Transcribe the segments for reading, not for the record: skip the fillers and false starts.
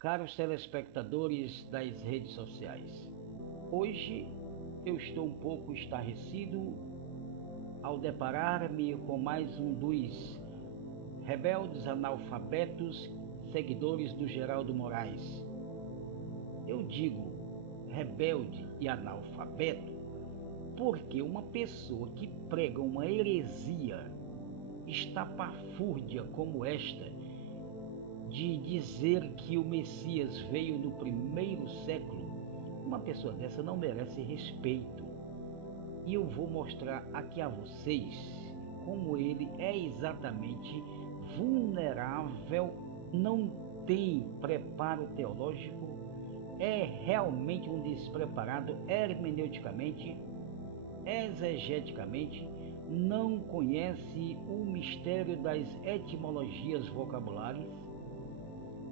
Caros telespectadores das redes sociais, hoje eu estou um pouco estarrecido ao deparar-me com mais um dos rebeldes analfabetos seguidores do Geraldo Moraes. Eu digo rebelde e analfabeto porque uma pessoa que prega uma heresia estapafúrdia como esta, de dizer que o Messias veio no primeiro século, uma pessoa dessa não merece respeito. E eu vou mostrar aqui a vocês como ele é exatamente vulnerável, não tem preparo teológico, é realmente um despreparado hermeneuticamente, exegeticamente, não conhece o mistério das etimologias vocabulares,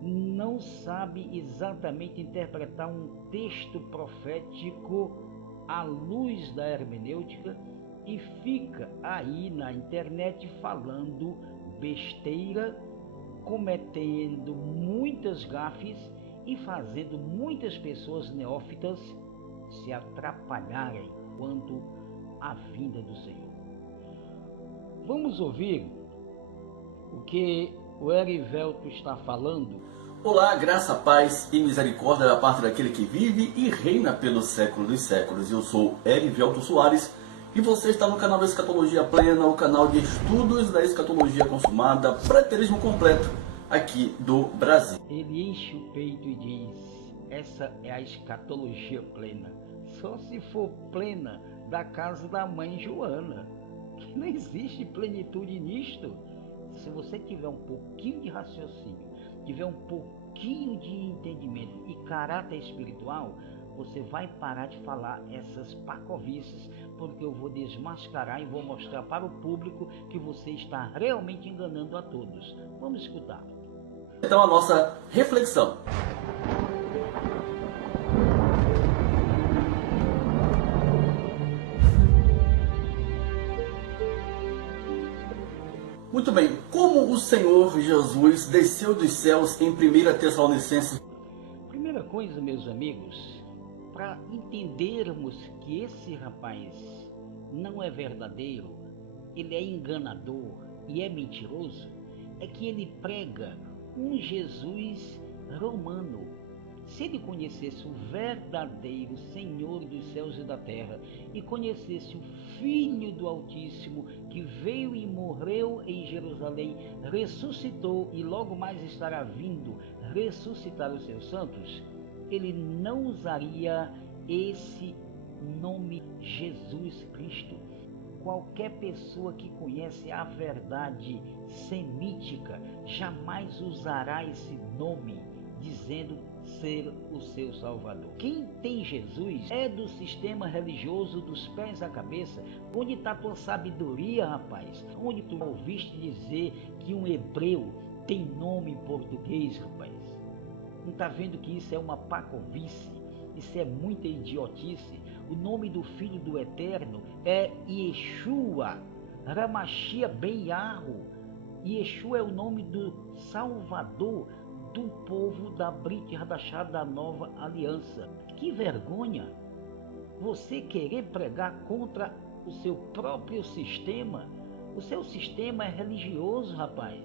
não sabe exatamente interpretar um texto profético à luz da hermenêutica e fica aí na internet falando besteira, cometendo muitas gafes e fazendo muitas pessoas neófitas se atrapalharem quanto à vinda do Senhor. Vamos ouvir o que o Erivelto está falando. Olá, graça, paz e misericórdia da parte daquele que vive e reina pelo século dos séculos. Eu sou Erivelto Soares e você está no canal da Escatologia Plena, o canal de estudos da escatologia consumada, preterismo completo aqui do Brasil. Ele enche o peito e diz: essa é a escatologia plena. Só se for plena da casa da mãe Joana, que não existe plenitude nisto. Se você tiver um pouquinho de raciocínio, tiver um pouquinho de entendimento e caráter espiritual, você vai parar de falar essas pacovices, porque eu vou desmascarar e vou mostrar para o público que você está realmente enganando a todos. Vamos escutar. Então a nossa reflexão. Muito bem, como o Senhor Jesus desceu dos céus em 1 Tessalonicenses? Primeira coisa, meus amigos, para entendermos que esse rapaz não é verdadeiro, ele é enganador e é mentiroso, é que ele prega um Jesus romano. Se ele conhecesse o verdadeiro Senhor dos céus e da terra e conhecesse o Filho do Altíssimo que veio e morreu em Jerusalém, ressuscitou e logo mais estará vindo ressuscitar os seus santos, ele não usaria esse nome Jesus Cristo. Qualquer pessoa que conhece a verdade semítica jamais usará esse nome dizendo ser o seu Salvador. Quem tem Jesus é do sistema religioso dos pés à cabeça. Onde está tua sabedoria, rapaz? Onde tu ouviste dizer que um hebreu tem nome em português, rapaz? Não está vendo que isso é uma pacovice? Isso é muita idiotice. O nome do Filho do Eterno é Yeshua, Ramachia Ben Yahu. Yeshua é o nome do Salvador do povo da Brit Hadashah, da Nova Aliança. Que vergonha você querer pregar contra o seu próprio sistema. O seu sistema é religioso, rapaz.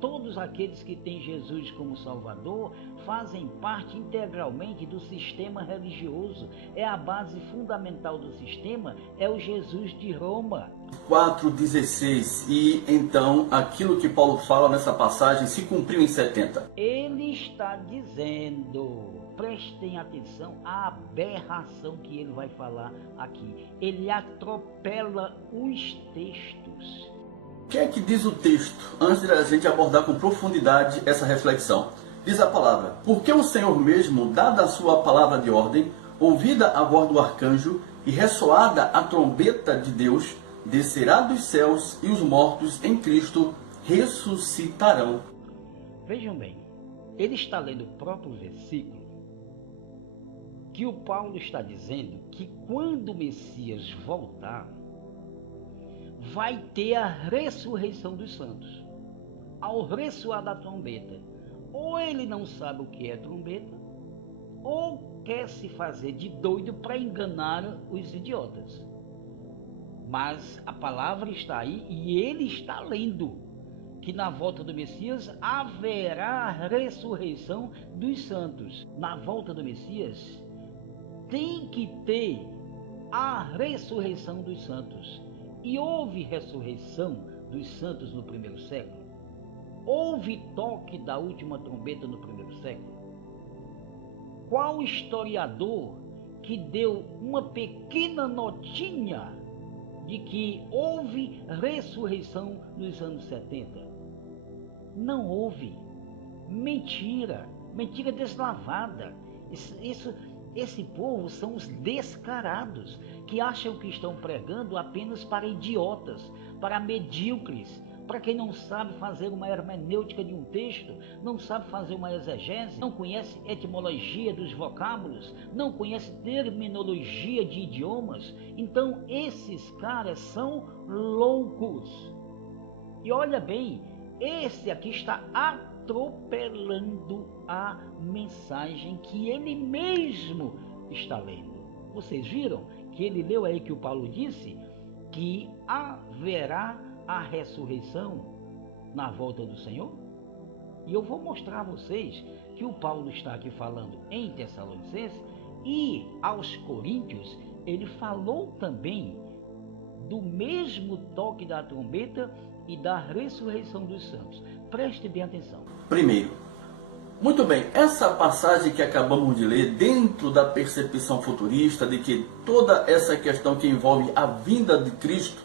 Todos aqueles que têm Jesus como Salvador fazem parte integralmente do sistema religioso. É a base fundamental do sistema, é o Jesus de Roma. 4,16. E então aquilo que Paulo fala nessa passagem se cumpriu em 70. Ele está dizendo, prestem atenção à aberração que ele vai falar aqui. Ele atropela os textos. O que é que diz o texto, antes de a gente abordar com profundidade essa reflexão? Diz a palavra: porque o Senhor mesmo, dada a sua palavra de ordem, ouvida a voz do arcanjo e ressoada a trombeta de Deus, descerá dos céus e os mortos em Cristo ressuscitarão. Vejam bem, ele está lendo o próprio versículo que o Paulo está dizendo que quando o Messias voltar, vai ter a ressurreição dos santos. Ao ressoar da trombeta, Ou ele não sabe o que é trombeta, ou quer se fazer de doido para enganar os idiotas. Mas a palavra está aí e ele está lendo que na volta do Messias haverá ressurreição dos santos. Na volta do Messias tem que ter a ressurreição dos santos. E houve ressurreição dos santos no primeiro século? Houve toque da última trombeta no primeiro século? Qual historiador que deu uma pequena notinha de que houve ressurreição nos anos 70? Não houve. Mentira, mentira deslavada. Esse povo são os descarados, que acham que estão pregando apenas para idiotas, para medíocres, para quem não sabe fazer uma hermenêutica de um texto, não sabe fazer uma exegese, não conhece etimologia dos vocábulos, não conhece terminologia de idiomas. Então esses caras são loucos. E olha bem, esse aqui está atropelando a mensagem que ele mesmo está lendo. Vocês viram que ele leu aí que o Paulo disse que haverá a ressurreição na volta do Senhor? E eu vou mostrar a vocês que o Paulo está aqui falando em Tessalonicenses e aos Coríntios ele falou também do mesmo toque da trombeta e da ressurreição dos santos. Preste bem atenção. Primeiro, muito bem, essa passagem que acabamos de ler, dentro da percepção futurista de que toda essa questão que envolve a vinda de Cristo,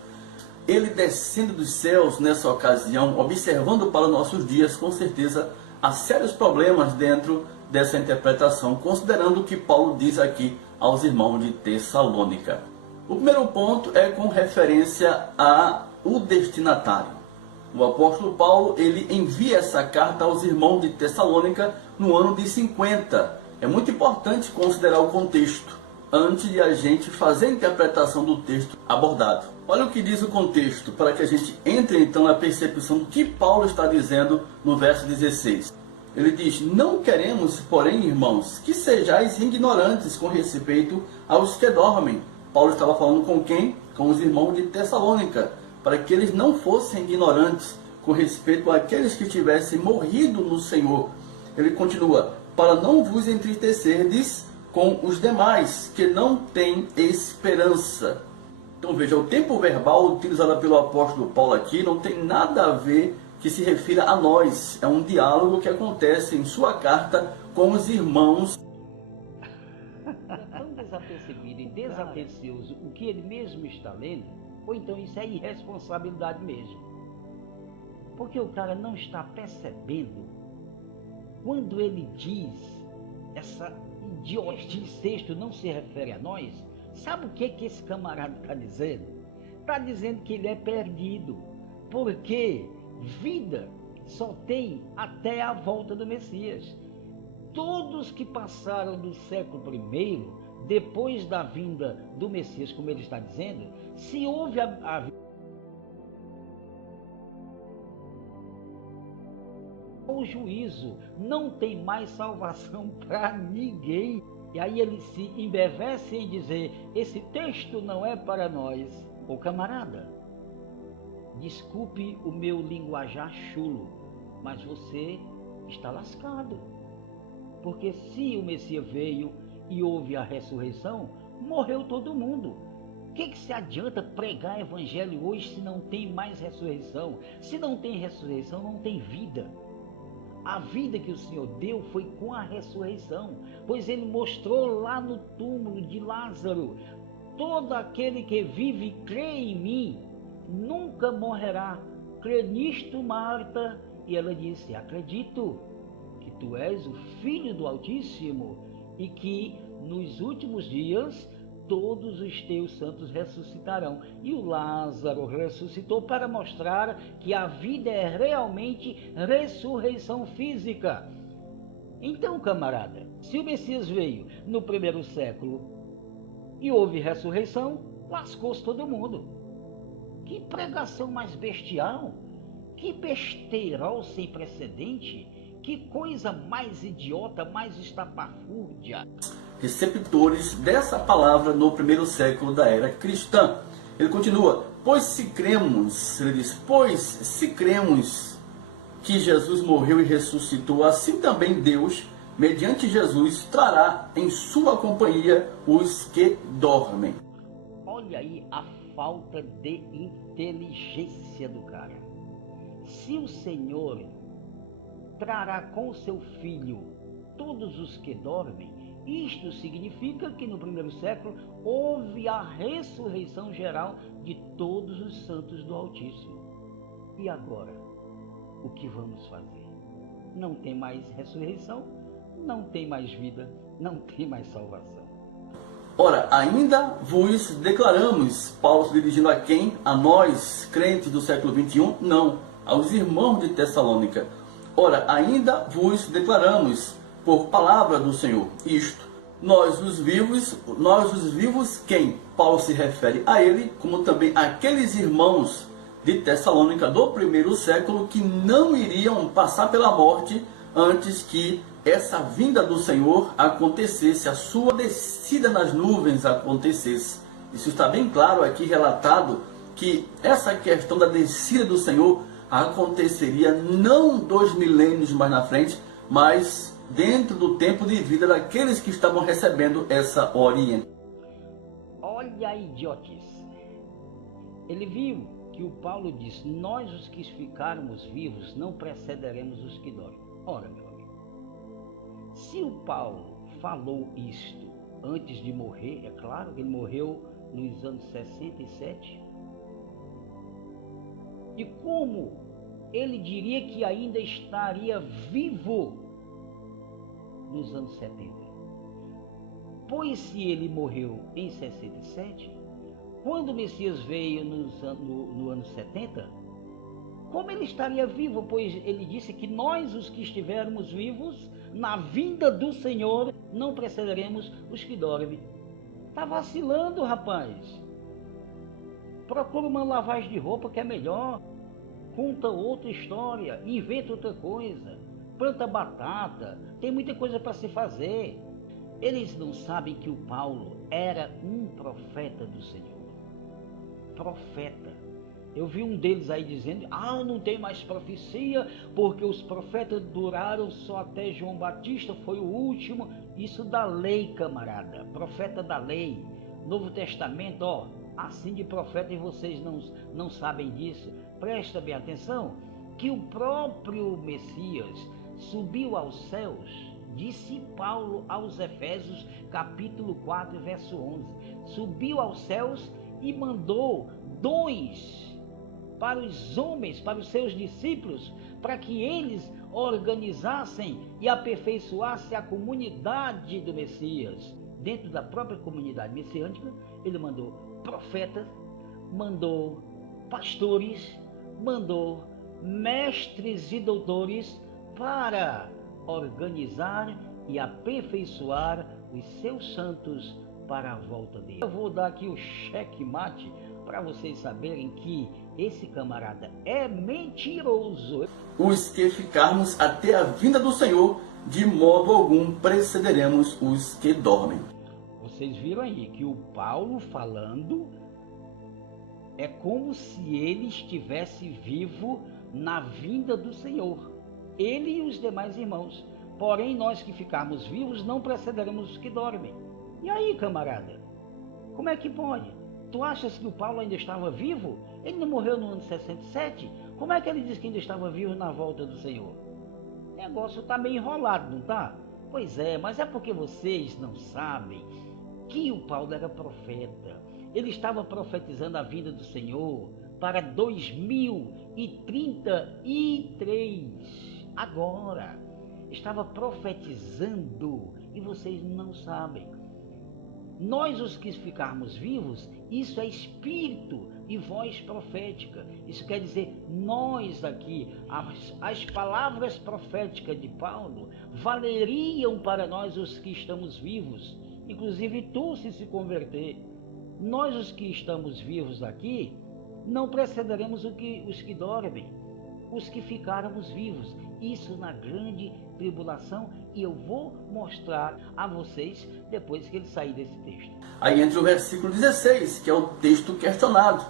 ele descendo dos céus nessa ocasião, observando para os nossos dias, com certeza há sérios problemas dentro dessa interpretação, considerando o que Paulo diz aqui aos irmãos de Tessalônica. O primeiro ponto é com referência ao destinatário. O apóstolo Paulo, ele envia essa carta aos irmãos de Tessalônica no ano de 50. É muito importante considerar o contexto antes de a gente fazer a interpretação do texto abordado. Olha o que diz o contexto, para que a gente entre então na percepção do que Paulo está dizendo no verso 16. Ele diz: não queremos, porém, irmãos, que sejais ignorantes com respeito aos que dormem. Paulo estava falando com quem? Com os irmãos de Tessalônica, para que eles não fossem ignorantes com respeito àqueles que tivessem morrido no Senhor. Ele continua: para não vos entristecerdes com os demais, que não têm esperança. Então veja, o tempo verbal utilizado pelo apóstolo Paulo aqui não tem nada a ver que se refira a nós. É um diálogo que acontece em sua carta com os irmãos. É tão desapercebido e desatencioso o que ele mesmo está lendo, ou então isso é irresponsabilidade mesmo. Porque o cara não está percebendo quando ele diz essa idiotice, esse texto não se refere a nós. Sabe o que esse camarada está dizendo? Está dizendo que ele é perdido, porque vida só tem até a volta do Messias. Todos que passaram do século I, depois da vinda do Messias, como ele está dizendo, se houve o juízo, não tem mais salvação para ninguém. E aí ele se embevece em dizer: esse texto não é para nós. Ô camarada, desculpe o meu linguajar chulo, mas você está lascado. Porque se o Messias veio e houve a ressurreição, morreu todo mundo. O que se adianta pregar evangelho hoje se não tem mais ressurreição? Se não tem ressurreição, não tem vida. A vida que o Senhor deu foi com a ressurreição, pois ele mostrou lá no túmulo de Lázaro: todo aquele que vive e crê em mim nunca morrerá. Crê nisto, Marta? E ela disse: acredito que tu és o Filho do Altíssimo e que nos últimos dias todos os teus santos ressuscitarão. E o Lázaro ressuscitou para mostrar que a vida é realmente ressurreição física. Então, camarada, se o Messias veio no primeiro século e houve ressurreição, lascou-se todo mundo. Que pregação mais bestial! Que besteirol sem precedente! Que coisa mais idiota, mais estapafúrdia. Receptores dessa palavra no primeiro século da era cristã. Ele continua, pois se cremos, ele diz, pois se cremos que Jesus morreu e ressuscitou, assim também Deus, mediante Jesus, trará em sua companhia os que dormem. Olha aí a falta de inteligência do cara. Se o Senhor trará com seu Filho todos os que dormem, isto significa que no primeiro século houve a ressurreição geral de todos os santos do Altíssimo. E agora, o que vamos fazer? Não tem mais ressurreição, não tem mais vida, não tem mais salvação. Ora, ainda vos declaramos, Paulo se dirigindo a quem? A nós, crentes do século 21? Não, aos irmãos de Tessalônica. Ora, ainda vos declaramos, por palavra do Senhor, isto, nós os vivos, quem? Paulo se refere a ele, como também aqueles irmãos de Tessalônica do primeiro século que não iriam passar pela morte antes que essa vinda do Senhor acontecesse, a sua descida nas nuvens acontecesse. Isso está bem claro aqui relatado, que essa questão da descida do Senhor aconteceria não 2 milênios mais na frente, mas dentro do tempo de vida daqueles que estavam recebendo essa orientação. Olha a idiotice. Ele viu que o Paulo diz, nós os que ficarmos vivos não precederemos os que dormem. Ora, meu amigo, se o Paulo falou isto antes de morrer, é claro que ele morreu nos anos 67, e como ele diria que ainda estaria vivo nos anos 70? Pois se ele morreu em 67, quando o Messias veio no ano 70, como ele estaria vivo? Pois ele disse que nós, os que estivermos vivos, na vinda do Senhor, não precederemos os que dormem. Tá vacilando, rapaz. Procura uma lavagem de roupa que é melhor. Conta outra história, inventa outra coisa. Planta batata, tem muita coisa para se fazer. Eles não sabem que o Paulo era um profeta do Senhor. Profeta. Eu vi um deles aí dizendo, não tem mais profecia, porque os profetas duraram só até João Batista, foi o último. Isso da lei, camarada, profeta da lei. Novo Testamento, assim de profeta, e vocês não sabem disso. Presta bem atenção, que o próprio Messias subiu aos céus, disse Paulo aos Efésios, capítulo 4, verso 11. Subiu aos céus e mandou dons para os homens, para os seus discípulos, para que eles organizassem e aperfeiçoassem a comunidade do Messias. Dentro da própria comunidade messiânica, ele mandou profetas, mandou pastores, mandou mestres e doutores para organizar e aperfeiçoar os seus santos para a volta dele. Eu vou dar aqui o checkmate para vocês saberem que esse camarada é mentiroso. Os que ficarmos até a vinda do Senhor, de modo algum precederemos os que dormem. Vocês viram aí que o Paulo falando é como se ele estivesse vivo na vinda do Senhor, ele e os demais irmãos. Porém, nós que ficarmos vivos não precederemos os que dormem. E aí, camarada, como é que pode? Tu achas que o Paulo ainda estava vivo? Ele não morreu no ano 67? Como é que ele diz que ainda estava vivo na volta do Senhor? O negócio está meio enrolado, não está? Pois é, mas é porque vocês não sabem que o Paulo era profeta. Ele estava profetizando a vinda do Senhor para 2033. Agora, estava profetizando e vocês não sabem. Nós, os que ficarmos vivos, isso é espírito e voz profética. Isso quer dizer, nós aqui, as palavras proféticas de Paulo valeriam para nós, os que estamos vivos. Inclusive tu, se converter. Nós, os que estamos vivos aqui, não precederemos os que dormem, os que ficarmos vivos. isso na grande tribulação, e eu vou mostrar a vocês depois que ele sair desse texto. Aí entra o versículo 16, que é o texto questionado.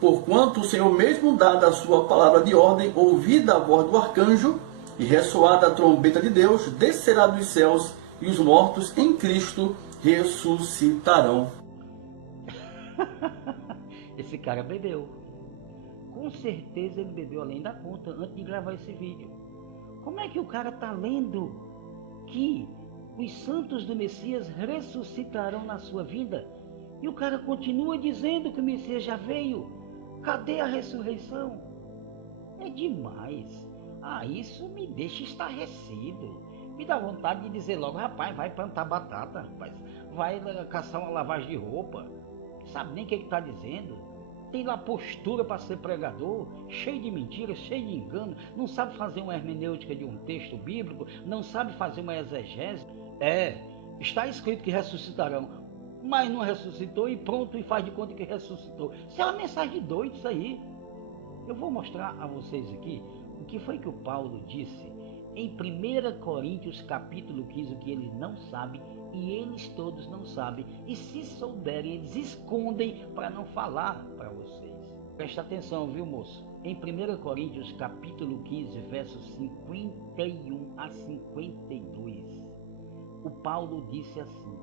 Porquanto o Senhor mesmo, dada a sua palavra de ordem, ouvida a voz do arcanjo e ressoada a trombeta de Deus, descerá dos céus, e os mortos em Cristo ressuscitarão. Esse cara bebeu. Com certeza ele bebeu além da conta antes de gravar esse vídeo. Como é que o cara está lendo que os santos do Messias ressuscitarão na sua vinda? E o cara continua dizendo que o Messias já veio. Cadê a ressurreição? É demais. Isso me deixa estarrecido. Me dá vontade de dizer logo, rapaz, vai plantar batata, rapaz. Vai caçar uma lavagem de roupa. Não sabe nem o que ele está dizendo. Tem lá postura para ser pregador, cheio de mentiras, cheio de engano. Não sabe fazer uma hermenêutica de um texto bíblico. Não sabe fazer uma exegese. Está escrito que ressuscitarão, mas não ressuscitou e pronto, e faz de conta que ressuscitou. Isso é uma mensagem de doido isso aí. Eu vou mostrar a vocês aqui o que foi que o Paulo disse em 1 Coríntios capítulo 15, o que eles não sabem e eles todos não sabem, e se souberem eles escondem para não falar para vocês. Presta atenção, viu, moço? Em 1 Coríntios capítulo 15, versos 51 a 52, o Paulo disse assim: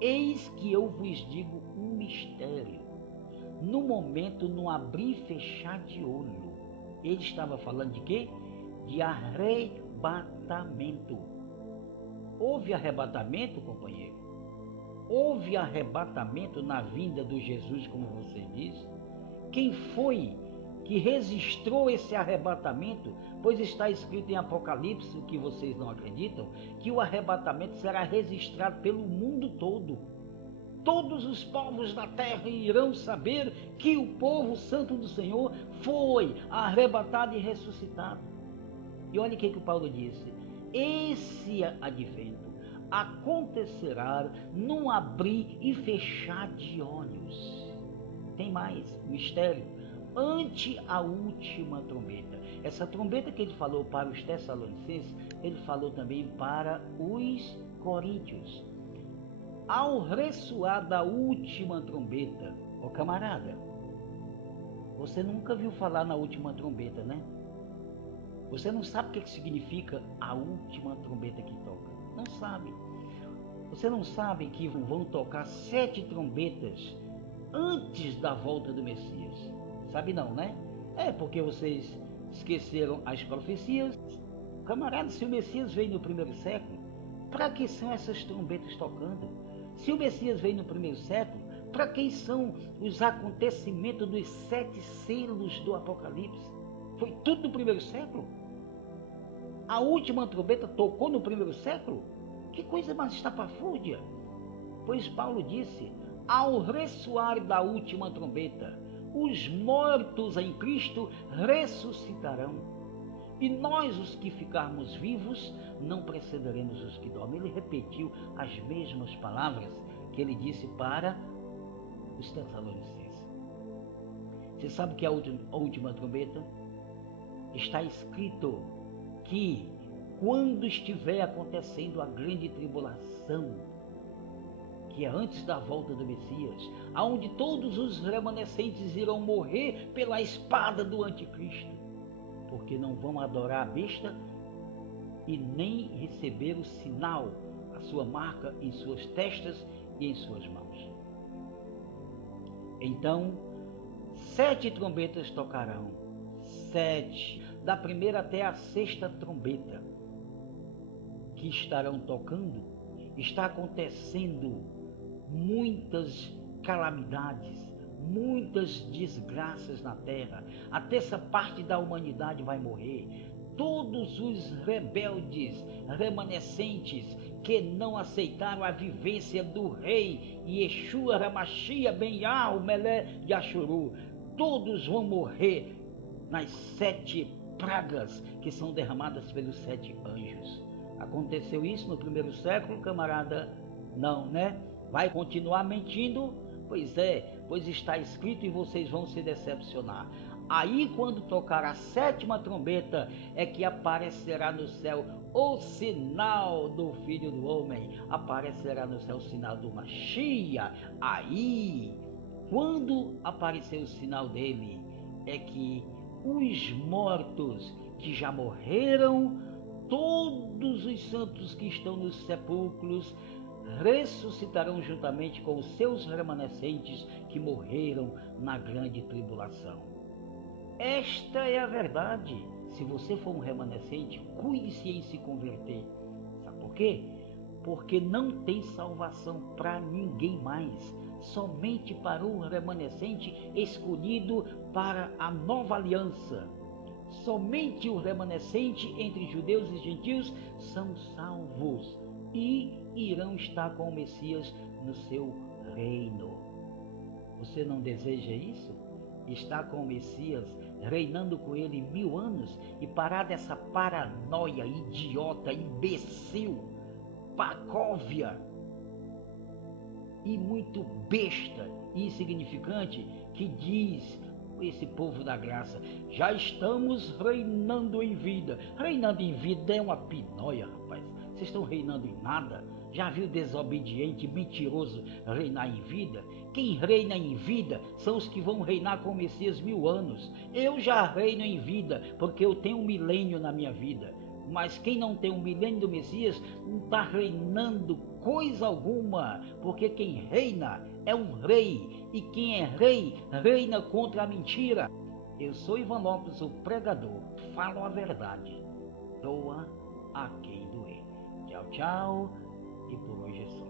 eis que eu vos digo um mistério, no momento, no abrir e fechar de olho. Ele estava falando de quê? De arrebatamento. Houve arrebatamento, companheiro? Houve arrebatamento na vinda do Jesus, como você disse? Quem foi que registrou esse arrebatamento? Pois está escrito em Apocalipse, o que vocês não acreditam, que o arrebatamento será registrado pelo mundo todo. Todos os povos da terra irão saber que o povo santo do Senhor foi arrebatado e ressuscitado. E olha o que o Paulo disse: esse advento acontecerá num abrir e fechar de olhos. Tem mais, mistério, ante a última trombeta. Essa trombeta que ele falou para os Tessalonicenses, ele falou também para os Coríntios. Ao ressoar da última trombeta, camarada, você nunca viu falar na última trombeta, né? Você não sabe o que significa a última trombeta que toca. Não sabe. Você não sabe que vão tocar 7 trombetas antes da volta do Messias. Sabe não, né? Porque vocês esqueceram as profecias. Camarada, se o Messias veio no primeiro século, para que são essas trombetas tocando? Se o Messias veio no primeiro século, para quem são os acontecimentos dos 7 selos do Apocalipse? Foi tudo no primeiro século? A última trombeta tocou no primeiro século? Que coisa mais estapafúrdia! Pois Paulo disse: ao ressoar da última trombeta, os mortos em Cristo ressuscitarão. E nós, os que ficarmos vivos, não precederemos os que dormem. Ele repetiu as mesmas palavras que ele disse para os Tessalonicenses. Você sabe o que é a última trombeta? Está escrito que quando estiver acontecendo a grande tribulação, que é antes da volta do Messias, aonde todos os remanescentes irão morrer pela espada do anticristo, porque não vão adorar a besta e nem receber o sinal, a sua marca em suas testas e em suas mãos. Então, 7 trombetas tocarão, 7, da primeira até a 6ª trombeta, que estarão tocando. Está acontecendo muitas calamidades, muitas desgraças na terra. A 3ª parte da humanidade vai morrer. Todos os rebeldes, remanescentes, que não aceitaram a vivência do rei Yeshua Ramachia Ben Yahweh Melé de Ashuru, todos vão morrer nas 7 pragas que são derramadas pelos 7 anjos. Aconteceu isso no primeiro século, camarada? Não, né? Vai continuar mentindo? Pois está escrito e vocês vão se decepcionar. Aí, quando tocar a 7ª trombeta, é que aparecerá no céu o sinal do Filho do Homem, aparecerá no céu o sinal do Mashiach. Aí, quando aparecer o sinal dele, é que os mortos que já morreram, todos os santos que estão nos sepulcros, ressuscitarão juntamente com os seus remanescentes que morreram na grande tribulação. Esta é a verdade. Se você for um remanescente, cuide-se em se converter. Sabe por quê? Porque não tem salvação para ninguém mais, somente para o remanescente escolhido para a nova aliança. Somente o remanescente entre judeus e gentios são salvos e irão estar com o Messias no seu reino. Você não deseja isso? Estar com o Messias, reinando com ele 1000 anos e parar dessa paranoia idiota, imbecil, pacóvia e muito besta e insignificante que diz esse povo da graça: já estamos reinando em vida. Reinando em vida é uma pinóia, rapaz. Vocês estão reinando em nada. Já viu desobediente, mentiroso reinar em vida? Quem reina em vida são os que vão reinar com o Messias 1000 anos. Eu já reino em vida, porque eu tenho 1 milênio na minha vida. Mas quem não tem 1 milênio do Messias não está reinando coisa alguma, porque quem reina é um rei, e quem é rei, reina contra a mentira. Eu sou Ivan Lopes, o pregador, falo a verdade, doa a quem doer. Tchau, tchau, e por hoje é só.